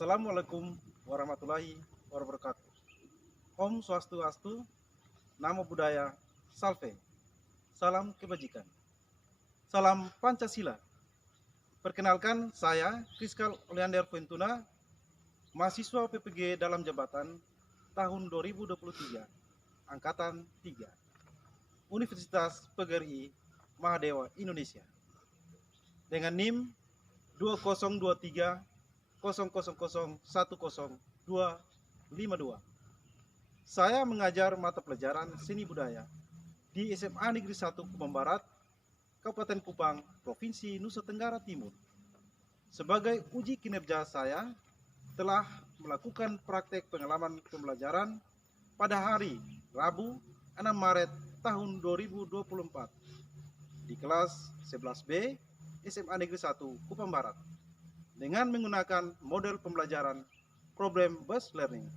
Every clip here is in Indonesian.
Assalamualaikum warahmatullahi wabarakatuh. Om Swastiastu, Namo Buddhaya, Salve. Salam kebajikan. Salam Pancasila. Perkenalkan, saya Kriskal Oleander Ventuna, mahasiswa PPG dalam jabatan tahun 2023, Angkatan 3, Universitas PGRI Mahadewa Indonesia. Dengan NIM 2023 00010252. Saya mengajar mata pelajaran seni budaya di SMA Negeri 1 Kupang Barat, Kabupaten Kupang, Provinsi Nusa Tenggara Timur. Sebagai uji kinerja, saya telah melakukan praktek pengalaman pembelajaran pada hari Rabu 6 Maret tahun 2024 di kelas 11B SMA Negeri 1 Kupang Barat dengan menggunakan model pembelajaran problem based learning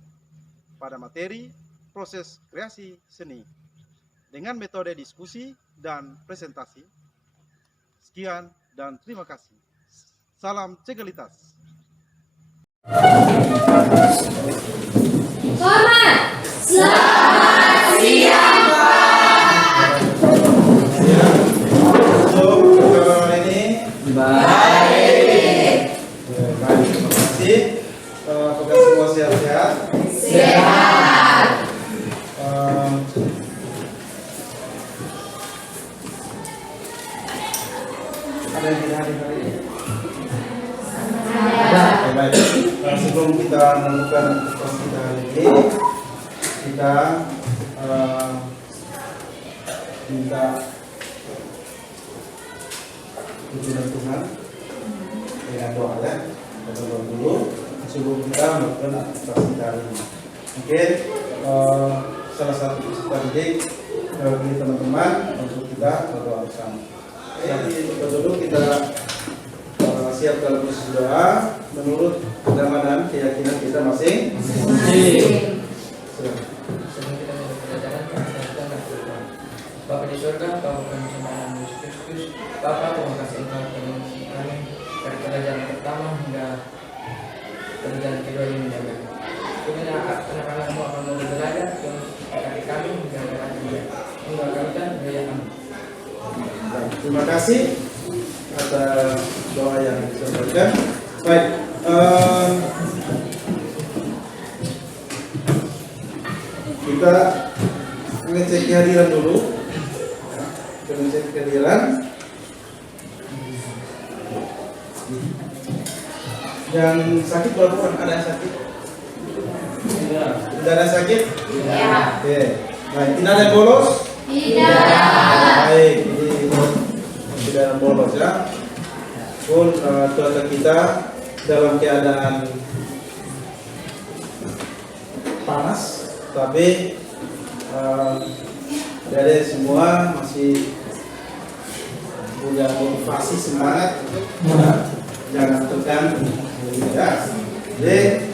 pada materi proses kreasi seni dengan metode diskusi dan presentasi. Sekian dan terima kasih. Salam Cegalitas. Selamat siang, Pak. Apakah semua sehat-sehat? Sehat. Ada yang tidak hadir hari ini? Baik. Sebelum kita melakukan aktivitas kita hari ini, kita minta tuntunan Tuhan dengan doa ya. Kita doa dulu sebelum kita melakukan aktivitas kita hari ini. Mungkin salah satu peserta didik bagi teman-teman untuk kita berdoa bersama. Jadi dulu kita siap dalam proses doa menurut agama dan keyakinan kita masing-masing. Bapa di surga, Bapa kami sembah Yesus Kristus. Bapa, terima kasih Engkau telah mengasihi kami dari pelajaran pertama hingga pelajaran kedua ini menjaga. Kiranya anak-anakmu akan mulai belajar dari kami hingga dapat dia. Engkau kami dan daya kami. Terima kasih atas doa yang disampaikan. Baik, kita ngecek kehadiran dulu. Kita ngecek kehadiran. Yang sakit berapa orang? Ada yang sakit? Tidak. Tidak ada yang sakit? Tidak. Oke. Baik, tidak ada yang bolos? Tidak. Baik, ini tidak ada bolos ya. Pun cuaca kita dalam keadaan panas, tapi dari semua masih punya motivasi semangat jangan tegang ya. Jadi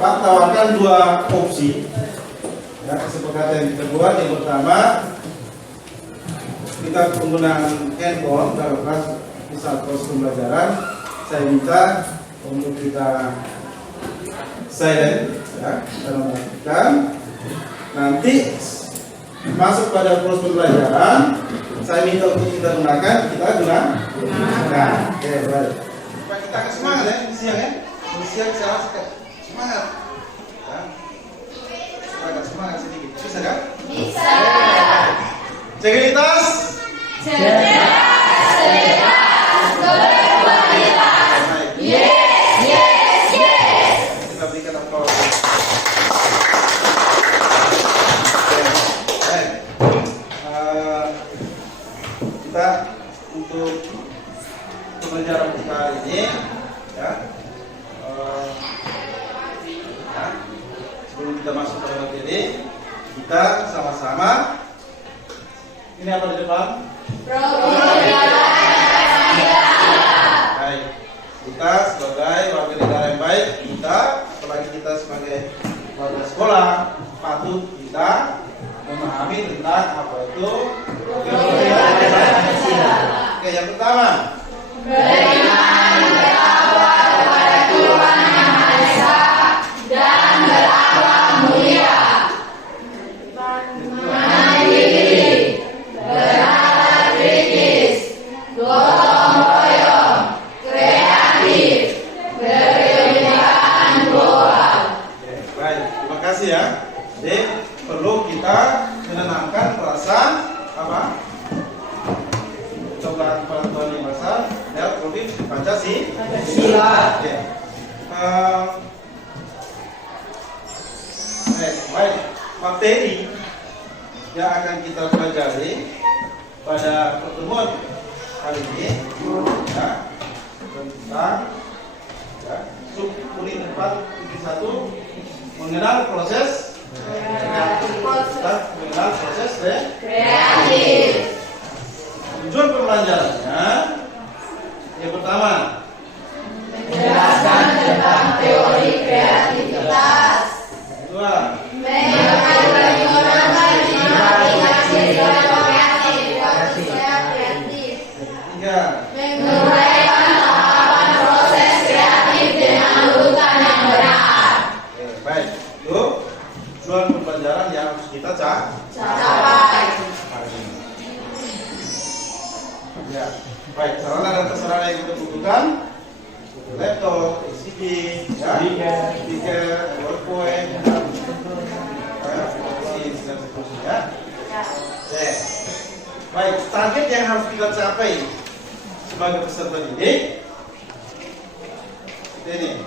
Pak tawarkan dua opsi ya, kesepakatan yang kita buat. Yang pertama, kita penggunaan handphone dalam kelas misal proses pembelajaran, saya minta untuk kita silent ya, dalam melakukan. Nanti masuk pada proses pembelajaran, saya minta untuk kita gunakan, kita gunakan. Oke, baik. Supaya kita semangat ya, siang ya. Siang saya rasa semangat. Ya. Agak semangat sedikit. Bisa kan? Bisa. Cegalitas. Kita berikan aplaus. Kita untuk pembelajaran kita hari ini ya, sebelum kita masuk ke materi, kita sama-sama ini apa di depan? Baik, kita sebagai warga negara yang baik, kita apalagi kita sebagai warga sekolah patut kita memahami tentang apa itu kebenaran Pancasila. Oke, yang pertama, beriman bahwa kepada Tuhan Baik, materi yang akan kita pelajari pada pertemuan kali ini ya, tentang ya, subunit 4.1 mengenal proses mengenal proses kreatif. Tujuan pembelajarannya yang pertama Menjelaskan tentang teori kreativitas. kedua Mengenai bagaimana aplikasi kreatif. tiga Menguraikan tahapan proses kreatif dengan urutan yang benar. baik itu tujuan pembelajaran yang harus kita Capai. hari ini. Ya, baik, sarana dan prasarana yang kita butuhkan, butuh laptop, PCB, ya, speaker, PowerPoint, dan seterusnya. Oke. Baik, target yang harus kita capai sebagai peserta didik ini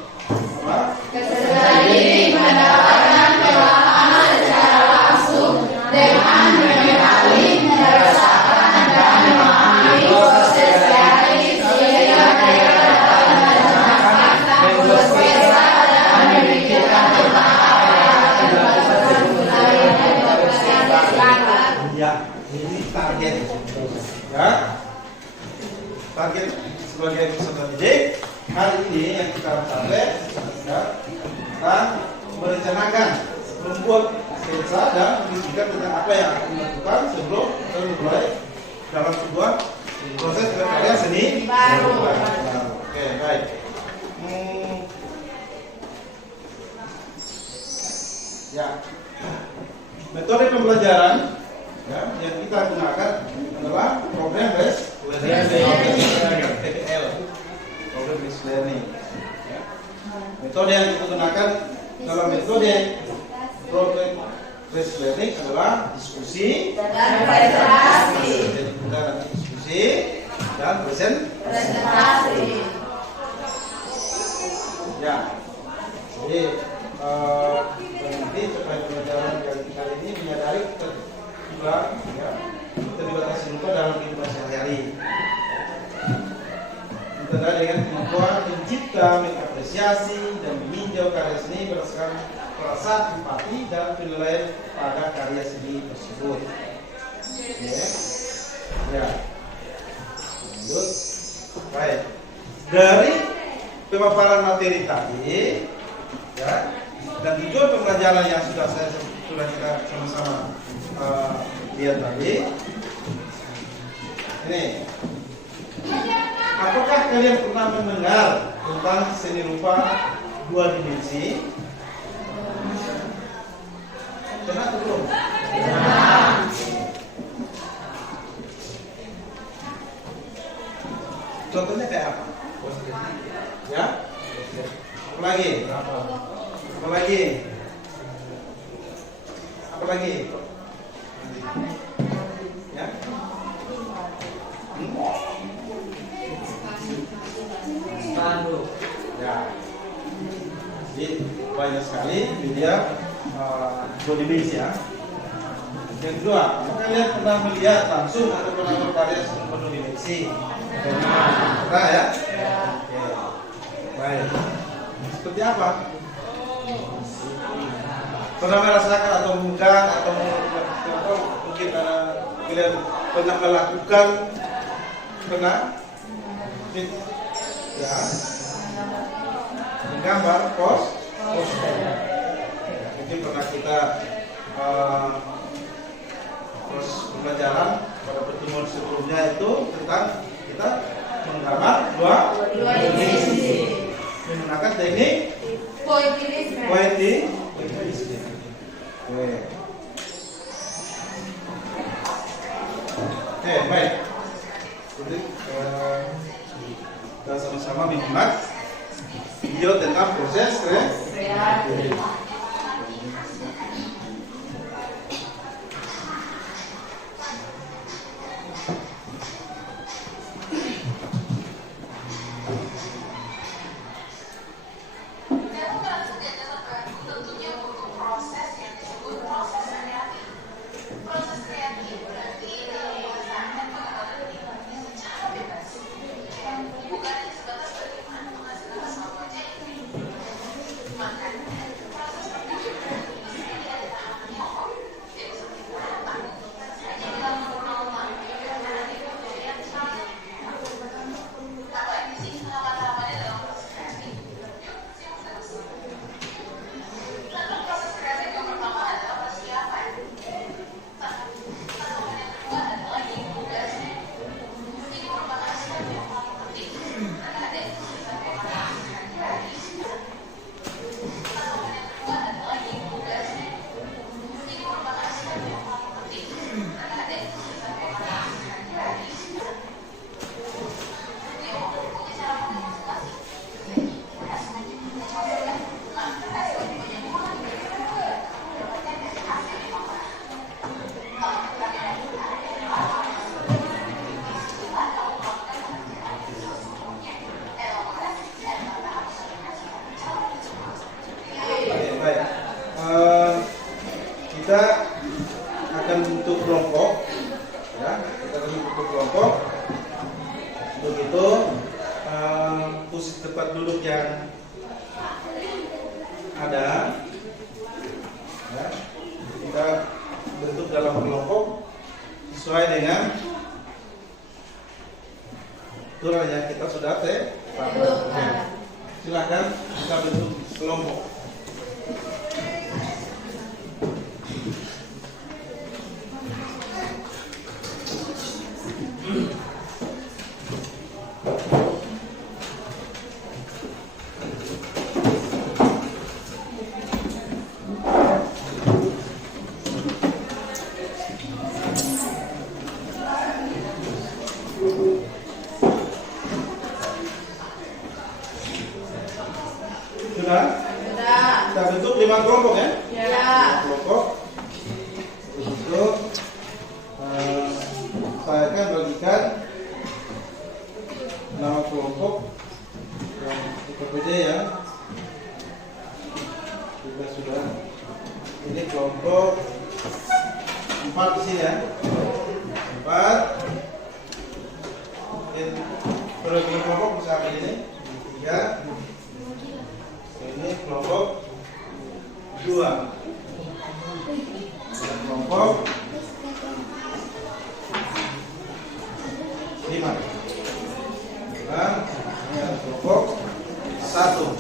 apa? Peserta didik mendapatkan pemahaman secara langsung dengan mengetahui, merasakan, dan memahami proses kreatif sehingga mereka dapat menerjemahkan proses dan memikirkan tentang apa yang akan dilakukan sebagai proses kreatif. Ya, ini target. Ya, target sebagai peserta didik hari ini yang kita capai ya, kita merencanakan, membuat sketsa dan mendiskusikan tentang apa yang akan dilakukan sebelum kita mulai dalam sebuah proses berkarya seni Baru. Oke, baik. Ya, metode pembelajaran ya, yang kita gunakan adalah problem based learning (PBL). Problem based learning. Ya. Metode yang kita gunakan dalam metode problem based learning adalah diskusi Dan presentasi. Jadi kita nanti diskusi dan Presentasi. ya. Jadi nanti terkait pelajaran yang kali ini menyadari keterlibatan lupa dalam kehidupan sehari-hari. Kita dengan kemampuan mencipta, mengapresiasi, dan meninjau karya seni berdasarkan perasaan empati dan penilaian pada karya seni tersebut. Oke. Ya. Lanjut. Baik. Dari pemaparan materi tadi, ya, dan tujuan pembelajaran yang sudah kita sama-sama lihat tadi. Ini, apakah kalian pernah mendengar tentang seni rupa dua dimensi? Pernah atau belum? Contohnya kayak apa? Ya? Apa lagi? Apa lagi? Apa lagi? Ya? Spanduk. Ya. Jadi banyak sekali media dua dimensi ya. Yang kedua, apakah kalian pernah melihat langsung atau pernah berkarya dua dimensi? Pernah ya? Oke. Baik. Seperti apa? Pernah merasakan atau memegang atau mungkin kalian pernah melakukan? Pernah? Ya. Menggambar poster. Mungkin pernah kita proses pembelajaran pada pertemuan sebelumnya itu tentang kita menggambar dua dimensi menggunakan teknik pointillism. Oke, baik. Jadi kita sama-sama menyimak video tentang proses kreatif. Baik. Kita akan bentuk kelompok, ya. Kita akan bentuk kelompok. Untuk itu, posisi tempat duduk yang ada, ya, kita bentuk dalam kelompok sesuai dengan aturan yang kita sudah tetapkan. Silakan kita bentuk kelompok. Sudah? Sudah. Kita bentuk 5 kelompok, ya? Ya. Kelompok. Untuk saya akan bagikan nama kelompok yang PPD, ya. Kita sudah. Ini kelompok 4 di sini, ya. 4. Ini kelompok misalnya ini 3. Ini kelompok 2. Kelompok 5. Dan ini ada kelompok 1.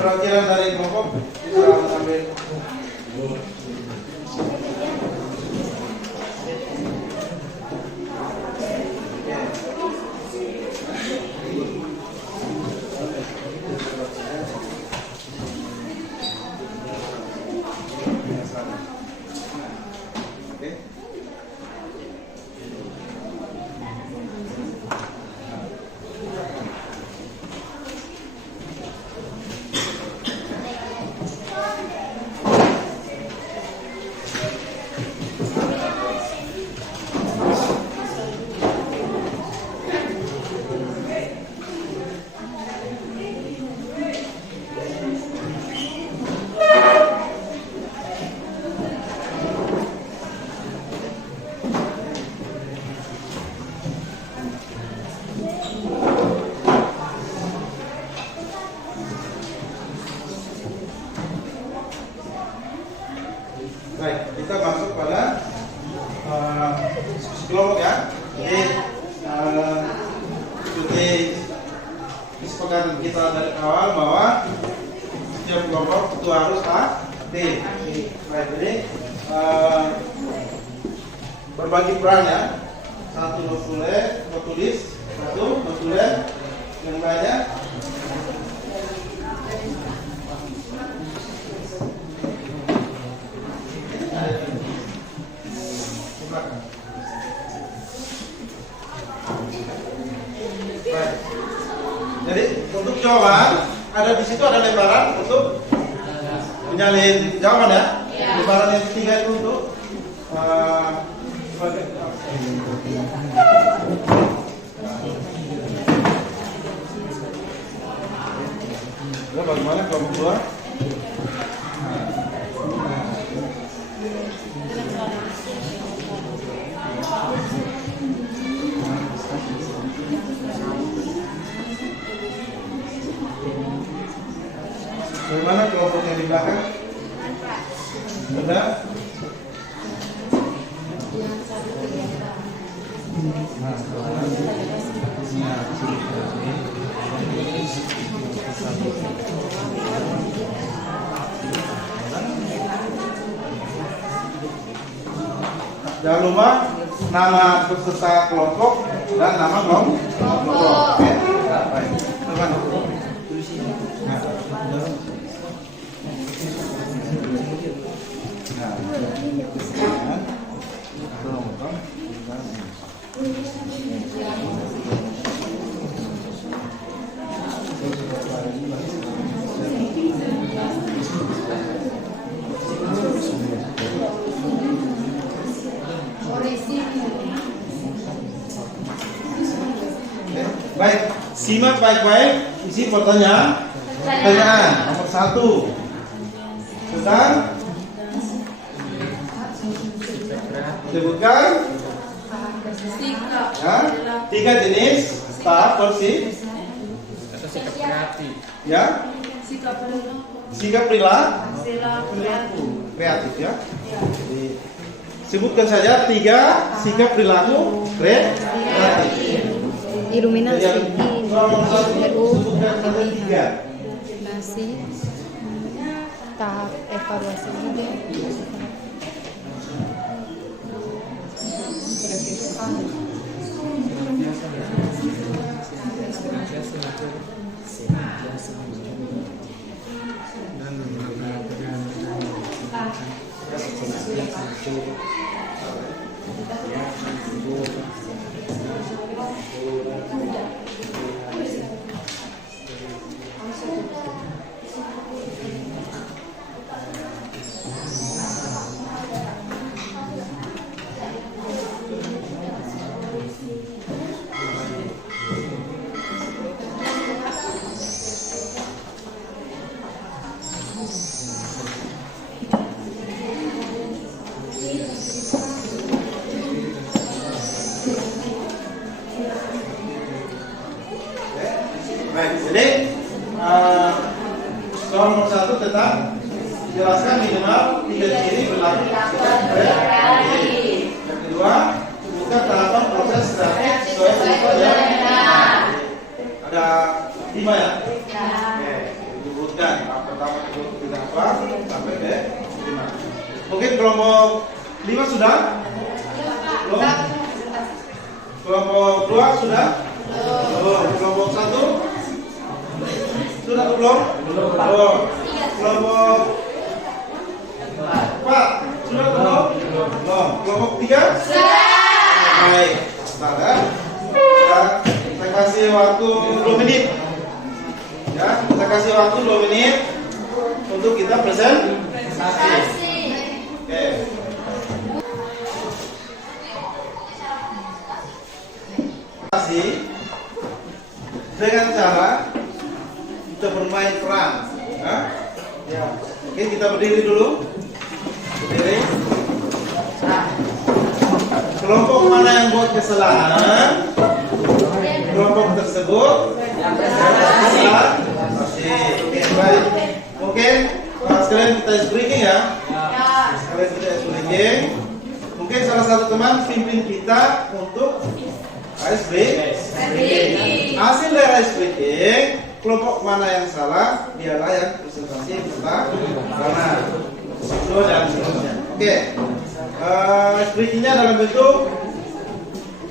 Perwakilan dari kelompok bisa mengambil. Baik, kita masuk pada diskusi kelompok, ya. Jadi ikuti kesepakatan kita dari awal bahwa setiap kelompok itu harus aktif. Baik, jadi berbagi peran, ya. Satu menulis, satu menulis, yang lainnya baik. Jadi untuk jawaban ada di situ, ada lembaran untuk menyalin jawaban, ya. Lembaran yang ketiga itu untuk bagaimana kelompok 2? Sudah? Jangan lupa nama peserta kelompok dan nama kelompok. Oke. Baik. Teman. Baik, simak baik-baik isi pertanyaan. Pertanyaan nomor 1. Tentang sebutkan ya, 3 jenis tahap bersih. Atau sikap kreatif. Ya, sikap perilaku kreatif ya. Jadi, sebutkan saja 3 sikap perilaku kreatif. Iluminasi RU Tiga. nasi tahap evaluasi juga Baik, jadi soal nomor 1 tentang jelaskan minimal 3 ciri berlaku sikap kreatif. Yang kedua, sebutkan tahapan proses kreatif sesuai metode yang ada 5 ya. Oke, sebutkan pertama kita apa sampai ke 5. Mungkin kelompok 5 sudah? Belum? Kelompok 2 sudah? Belum. Kelompok 1 sudah atau belum? Belum. Kelompok 4 sudah atau belum? Belum. Kelompok 3? Sudah. Baik. Sebentar ya. Saya kasih waktu 2 menit. Ya, saya kasih waktu 2 menit untuk kita presentasi. Oke. Presentasi dengan cara kita bermain peran. Ya. Oke, kita berdiri dulu. Berdiri. Kelompok mana yang buat kesalahan? Kelompok tersebut kesalahan. Oke, baik. Mungkin sekalian kita ice breaking ya. Sekalian kita ice breaking. Mungkin salah satu teman pimpin kita untuk ice breaking. Hasil dari ice breaking, kelompok mana yang salah, dialah yang presentasi pertama. Kedua dan seterusnya. Oke. Ice breakingnya dalam bentuk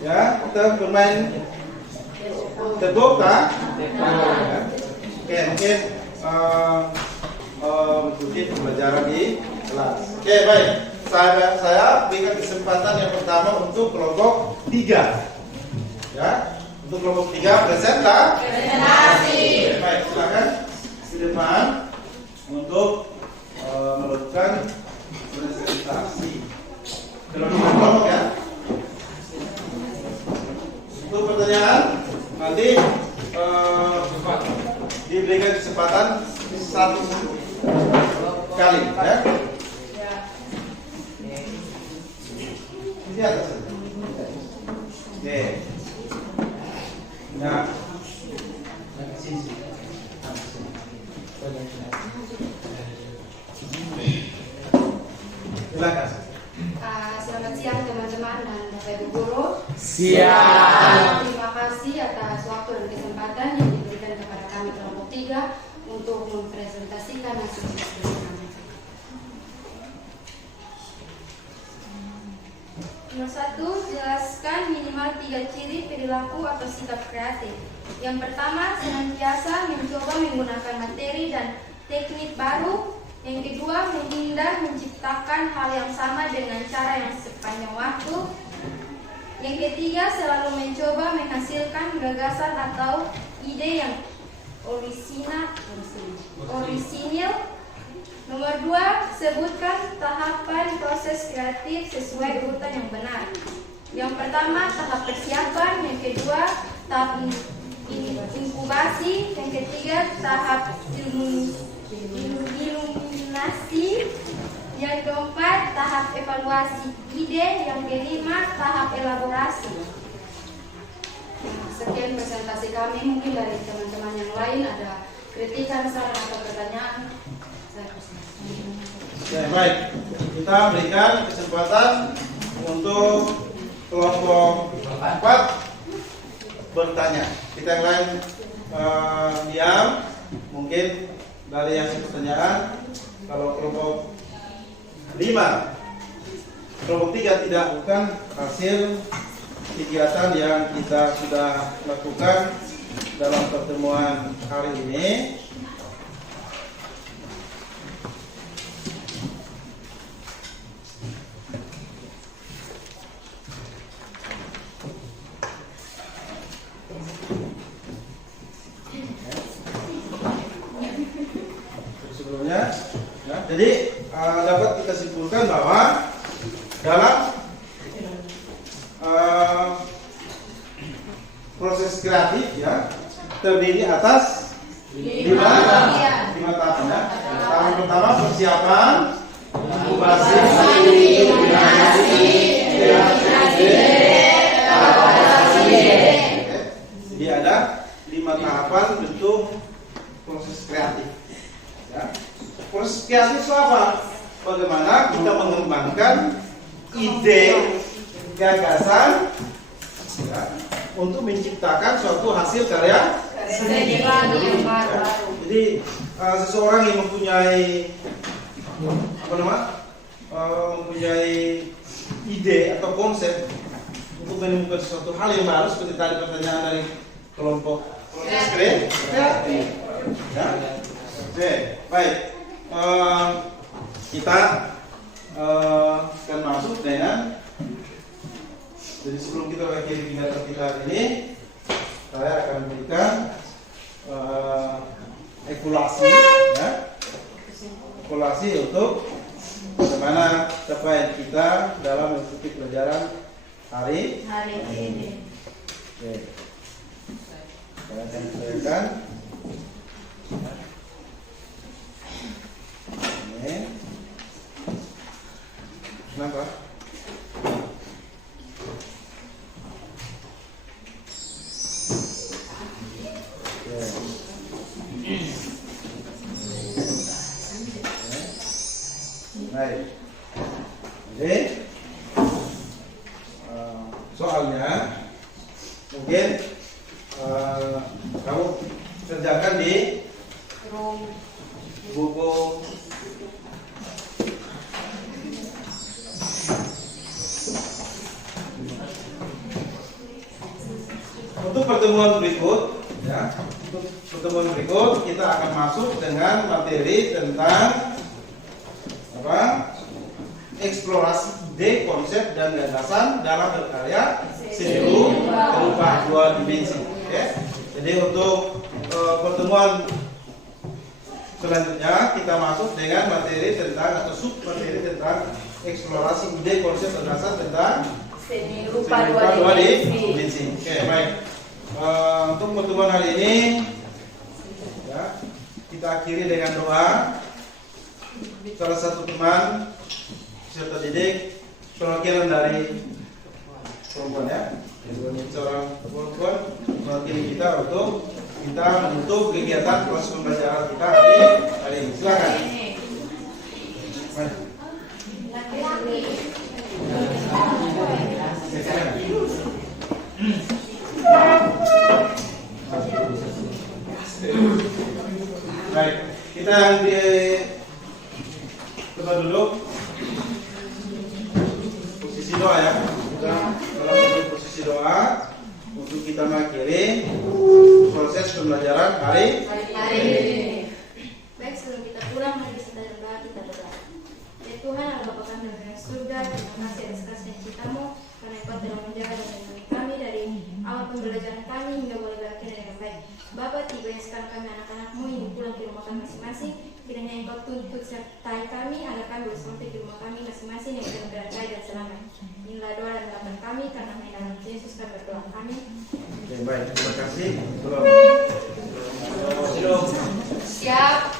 ya, kita bermain terbuka. Oke, mungkin mengikuti pembelajaran di kelas. Oke, baik. Saya berikan kesempatan yang pertama untuk kelompok 3. Ya, untuk kelompok 3 presentasi. Baik, silakan di depan untuk melakukan presentasi. Kelompok ya. Untuk pertanyaan nanti diberikan kesempatan 1 kali ya. Di atas. Oke. Nah. Silakan. Selamat siang teman-teman dan Bapak Ibu Guru. Siap. Terima kasih atas waktu dan kesempatan yang diberikan kepada kami kelompok 3 untuk mempresentasikan hasil diskusi kami. Nomor 1, jelaskan minimal 3 ciri perilaku atau sikap kreatif. Yang pertama, senantiasa mencoba menggunakan materi dan teknik baru. Yang kedua, menghindar menciptakan hal yang sama dengan cara yang sepanjang waktu. Yang ketiga, selalu mencoba menghasilkan gagasan atau ide yang orisinil. Nomor 2, sebutkan tahapan proses kreatif sesuai urutan yang benar. Yang pertama, tahap persiapan. Yang kedua, tahap inkubasi. Yang ketiga, tahap iluminasi. Yang keempat, tahap evaluasi ide. Yang kelima, tahap elaborasi. Sekian presentasi kami. Mungkin dari teman-teman yang lain ada kritikan, saran atau pertanyaan. Ya, baik. Kita berikan kesempatan untuk kelompok 4 bertanya. Kita yang lain diam. Mungkin dari yang pertanyaan. Kalau kelompok 5, kelompok 3 tidak bukan hasil kegiatan yang kita sudah lakukan dalam pertemuan hari ini. Sebelumnya, ya, jadi dapat kita simpulkan bahwa dalam proses kreatif ya terdiri atas 5 tahap ya. Tahap pertama persiapan, inkubasi, jadi ada 5 tahapan bentuk proses kreatif. Ya. Proses kreatif itu apa? Bagaimana kita mengembangkan ide, gagasan ya, untuk menciptakan suatu hasil karya seni. Jadi seseorang yang mempunyai mempunyai ide atau konsep untuk menemukan sesuatu hal yang baru seperti tadi pertanyaan dari kelompok proses kreatif. Ya. Oke, baik. Kita akan masuk dengan. Jadi sebelum kita akhiri kegiatan kita hari ini, saya akan berikan evaluasi, ya. Evaluasi untuk bagaimana capaian kita dalam mengikuti pelajaran hari ini. Oke. Saya akan berikan. Ini. Kenapa? Baik. Jadi soalnya mungkin kamu kerjakan di buku untuk pertemuan berikut ya. Untuk pertemuan berikut kita akan masuk dengan materi tentang eksplorasi ide, konsep dan gagasan dalam berkarya seni berupa 2 dimensi. Okay? Jadi untuk pertemuan selanjutnya kita masuk dengan materi tentang atau sub materi tentang eksplorasi ide, konsep dan gagasan tentang Seni rupa rupa 2 2 dimensi. dimensi. Oke, baik. Untuk pertemuan hari ini ya, kita akhiri dengan doa. Salah satu teman peserta didik perwakilan dari perempuan ya, seorang perempuan mewakili kita untuk kita menutup kegiatan proses pembelajaran kita hari ini. Silakan. yang di tempat duduk, posisi doa ya. Kita dalam bentuk posisi doa untuk kita mengakhiri proses pembelajaran hari ini. Baik, sebelum kita pulang, mari kita berdoa, kita berdoa. Ya Tuhan, Allah Bapa kami yang ada di surga, terima kasih atas kasih cinta-Mu, karena Engkau telah menjaga dan melindungi kami dari awal pembelajaran kami hingga boleh berakhir dengan baik. Bapa, tiba yang sekarang kami anak-anak-Mu yang pulang ke rumah kami masing-masing, kiranya Engkau tuntut sertai kami agar kami boleh sampai di rumah kami masing-masing yang dalam keadaan baik dan selamat. Inilah doa dan harapan kami, karena hanya dalam Yesus kami berdoa. Amin. Oke, baik, terima kasih. Shalom. Siap.